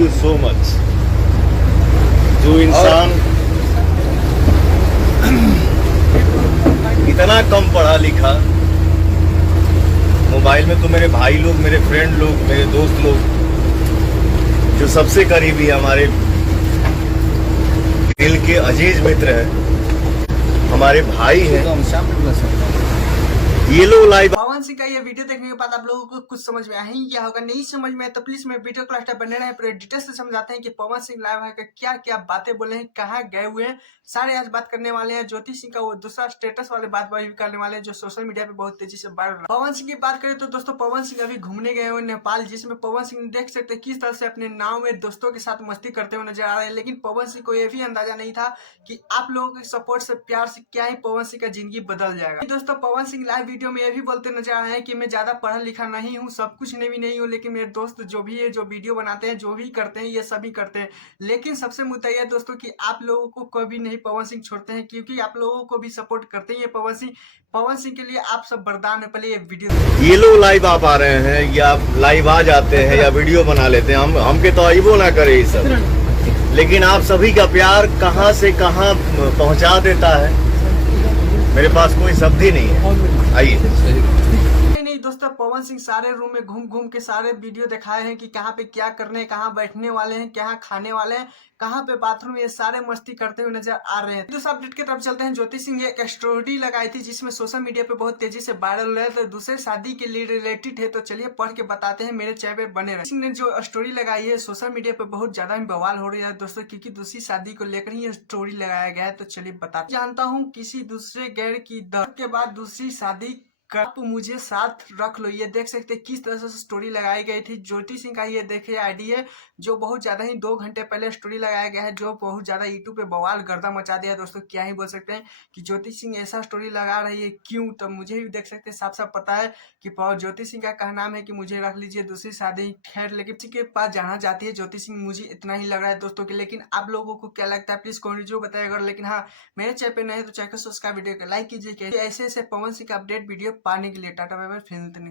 You so much. जो इंसान इतना कम पढ़ा लिखा, मोबाइल में तो मेरे भाई लोग, मेरे फ्रेंड लोग, मेरे दोस्त लोग, जो सबसे करीबी हमारे दिल के अजीज मित्र हैं, हमारे भाई हैं, ये लोग लाइव। पवन सिंह का ये वीडियो देखने के बाद आप लोगों को कुछ समझ में आया ही क्या होगा, नहीं समझ में तो प्लीज मैं वीडियो को लास्ट तक बने रहे, पूरे डिटेल से समझाते हैं कि पवन सिंह लाइव है क्या क्या बातें बोले हैं, कहाँ गए हुए हैं, सारे आज बात करने वाले हैं। ज्योति सिंह का वो दूसरा स्टेटस वाले बात भी करने वाले हैं जो सोशल मीडिया पे बहुत तेजी से वायरल रहा है। पवन सिंह की बात करें तो दोस्तों पवन सिंह अभी घूमने गए हुए नेपाल, जिसमें पवन सिंह देख सकते हैं किस तरह से अपने नाव में दोस्तों के साथ मस्ती करते हुए नजर आ रहे हैं। लेकिन पवन सिंह को यह भी अंदाजा नहीं था कि आप लोगों के सपोर्ट से, प्यार से क्या ही पवन सिंह का जिंदगी बदल जाएगा। दोस्तों पवन सिंह लाइव वीडियो में यह भी बोलते नजर आ रहे हैं कि मैं ज्यादा पढ़ा लिखा नहीं हूँ, सब कुछ भी नहीं हूँ, लेकिन मेरे दोस्त जो भी है, जो वीडियो बनाते हैं, जो भी करते हैं, ये सभी करते हैं। लेकिन सबसे मुद्दा यह है दोस्तों कि आप लोगों को कभी नहीं पवन सिंह छोड़ते हैं, क्योंकि आप लोगों को भी सपोर्ट करते हैं ये पवन सिंह। पवन सिंह के लिए आप सब वरदान है। पहले ये वीडियो, ये लोग लाइव आप आ रहे हैं या लाइव आ जाते हैं या वीडियो बना लेते हैं, हमके तो आइबो ना करे ये सब, लेकिन आप सभी का प्यार कहां से कहां पहुंचा देता है, मेरे पास कोई शब्द ही नहीं है। आइए। नहीं दोस्तों, पवन सिंह सारे रूम में घूम घूम के सारे वीडियो दिखाए हैं कि कहाँ पे क्या करने, कहाँ बैठने वाले हैं, कहाँ खाने वाले हैं, कहाँ पे बाथरूम, ये सारे मस्ती करते हुए नजर आ रहे हैं। दूसरा अपडेट की तरफ चलते हैं। ज्योति सिंह एक स्टोरी लगाई थी जिसमें सोशल मीडिया पे बहुत तेजी से वायरल रहे, तो दूसरे शादी के लिए रिलेटेड है, तो चलिए पढ़ के बताते हैं, मेरे चैनल पे बने रहे। सिंह ने जो स्टोरी लगाई है सोशल मीडिया पे बहुत ज्यादा बवाल हो रही है दोस्तों, क्योंकि दूसरी शादी को लेकर ही ये स्टोरी लगाया गया है। तो चलिए बताते, जानता हूँ किसी दूसरे गैर की दर्द के बाद दूसरी शादी आप मुझे साथ रख लो। ये देख सकते हैं किस तरह से स्टोरी लगाई गई थी। ज्योति सिंह का ये देखिए आईडी है, जो बहुत ज्यादा ही 2 घंटे पहले स्टोरी लगाया गया है, जो बहुत ज्यादा यूट्यूब पे बवाल गर्दा मचा दिया है दोस्तों। क्या ही बोल सकते हैं कि ज्योति सिंह ऐसा स्टोरी लगा रही है, क्यों? तो मुझे भी देख सकते हैं साफ साफ पता है कि ज्योति सिंह का कहना है कि मुझे रख लीजिए दूसरी शादी। खैर, लेकिन किसी के पास जाना चाहती है ज्योति सिंह, मुझे इतना ही लग रहा है दोस्तों के। लेकिन आप लोगों को क्या लगता है प्लीज कमेंट जो बताएगा। लेकिन हाँ, मेरे चैनल पे नए तो चैनल को सब्सक्राइब, वीडियो को लाइक कीजिए। ऐसे ऐसे पवन सिंह का अपडेट वीडियो पाने के लिए टाटा बाय बाय, फिर मिलते हैं।